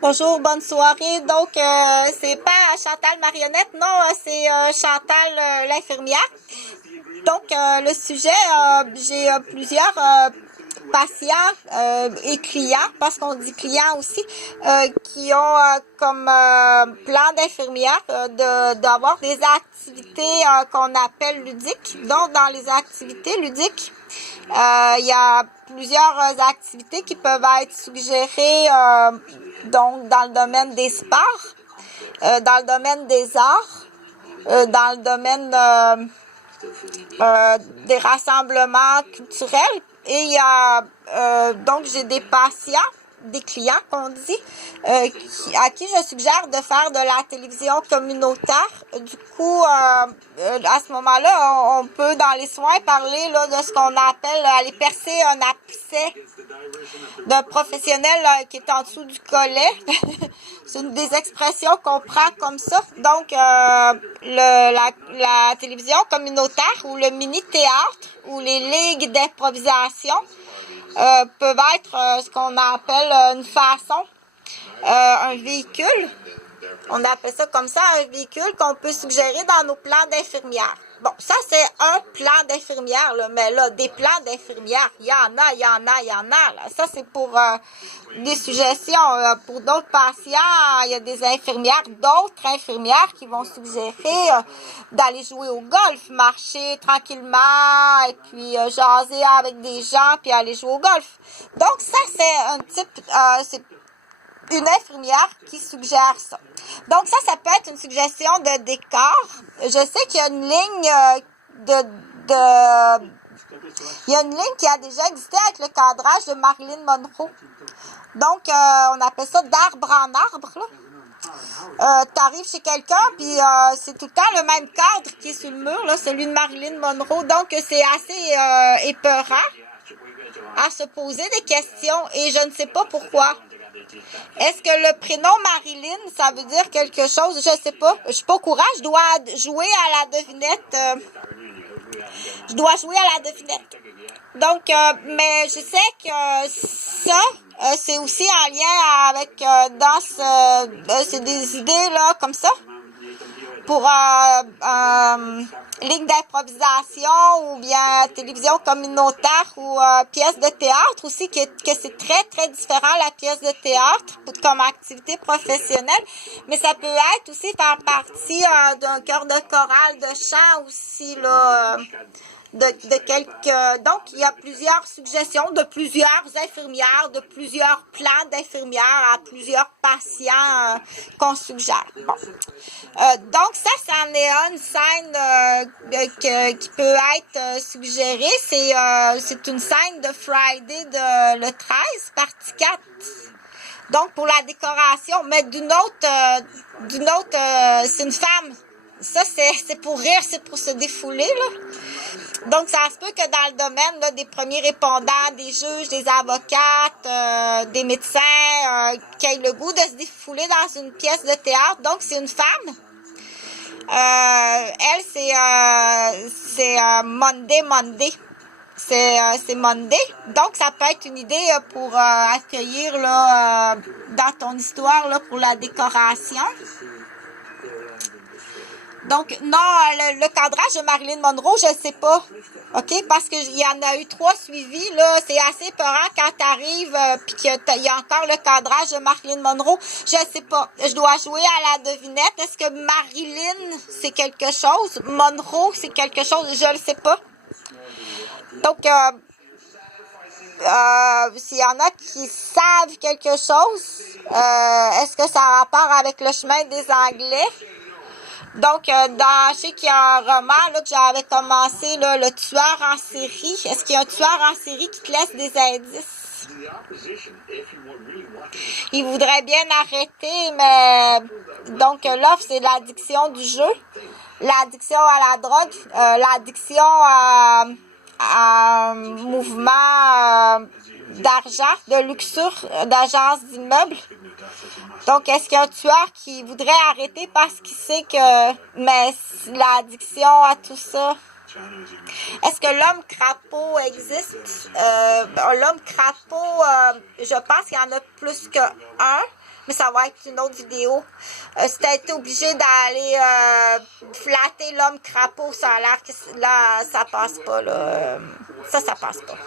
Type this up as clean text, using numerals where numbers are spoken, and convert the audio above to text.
Bonjour, bonne soirée. Donc, c'est pas Chantal Marionnette, non, c'est Chantal l'infirmière. Donc, le sujet, j'ai plusieurs patients et clients, parce qu'on dit clients aussi, qui ont comme plan d'infirmière d'avoir des activités qu'on appelle ludiques. Donc, dans les activités ludiques, il y a plusieurs activités qui peuvent être suggérées donc dans le domaine des sports, dans le domaine des arts, dans le domaine des rassemblements culturels. Et il y a donc j'ai des patients, des clients qu'on dit, à qui je suggère de faire de la télévision communautaire. Du coup, à ce moment-là, on peut dans les soins parler là, de ce qu'on appelle aller percer un abcès d'un professionnel qui est en dessous du collet. C'est une des expressions qu'on prend comme ça. Donc, la télévision communautaire ou le mini-théâtre ou les ligues d'improvisation peuvent être ce qu'on appelle une façon, un véhicule. On appelle ça comme ça, un véhicule qu'on peut suggérer dans nos plans d'infirmière. Bon, ça, c'est un plan d'infirmière, là, mais là, des plans d'infirmière, il y en a, il y en a, il y en a. Là. Ça, c'est pour des suggestions. Pour d'autres patients, il y a des infirmières, d'autres infirmières qui vont suggérer d'aller jouer au golf, marcher tranquillement, et puis jaser avec des gens, puis aller jouer au golf. Donc, ça, c'est un type, c'est une infirmière qui suggère ça. Donc ça peut être une suggestion de décor. Je sais qu'il y a une ligne il y a une ligne qui a déjà existé avec le cadrage de Marilyn Monroe. Donc, on appelle ça d'arbre en arbre, là. T'arrives chez quelqu'un, puis c'est tout le temps le même cadre qui est sur le mur, là, celui de Marilyn Monroe. Donc, c'est assez épeurant à se poser des questions, et je ne sais pas pourquoi. Est-ce que le prénom Marilyn, ça veut dire quelque chose? Je sais pas. Je suis pas au courant. Je dois jouer à la devinette. Je dois jouer à la devinette. Donc, mais je sais que ça, c'est aussi en lien avec c'est des idées là comme ça pour ligne d'improvisation ou bien télévision communautaire ou pièce de théâtre aussi, que c'est très, très différent la pièce de théâtre comme activité professionnelle, mais ça peut être aussi faire partie d'un chœur de chorale de chant aussi, là, de quelques... Donc, il y a plusieurs suggestions de plusieurs infirmières, de plusieurs plans d'infirmières à plusieurs patients qu'on suggère. Bon. Donc, ça en est une scène qui peut être suggérée. C'est une scène de Friday le 13, partie 4. Donc, pour la décoration, mais d'une autre, c'est une femme. Ça, c'est pour rire, c'est pour se défouler, là. Donc, ça se peut que dans le domaine là, des premiers répondants, des juges, des avocates, des médecins, qui aient le goût de se défouler dans une pièce de théâtre. Donc, c'est une femme. Elle, c'est Monday. C'est Monday. Donc, ça peut être une idée pour accueillir là, dans ton histoire là, pour la décoration. Donc, non, le cadrage de Marilyn Monroe, je sais pas. OK? Parce qu'il y en a eu 3 suivis, là. C'est assez peurant quand t'arrives, puis qu'il y a encore le cadrage de Marilyn Monroe. Je sais pas. Je dois jouer à la devinette. Est-ce que Marilyn, c'est quelque chose? Monroe, c'est quelque chose? Je le sais pas. Donc, s'il y en a qui savent quelque chose, est-ce que ça a rapport avec le chemin des Anglais? Donc, je sais qu'il y a un roman là, que j'avais commencé, là, Le tueur en série. Est-ce qu'il y a un tueur en série qui te laisse des indices? Il voudrait bien arrêter, mais... Donc, l'offre, c'est l'addiction du jeu, l'addiction à la drogue, l'addiction à un mouvement d'argent, de luxure, d'agence d'immeubles. Donc, est-ce qu'il y a un tueur qui voudrait arrêter parce qu'il sait que, mais l'addiction à tout ça? Est-ce que l'homme crapaud existe? L'homme crapaud, je pense qu'il y en a plus qu'un. mais ça va être une autre vidéo. Si t'as été obligé d'aller flatter l'homme crapaud, ça a l'air que là, ça passe pas, là. Ça passe pas.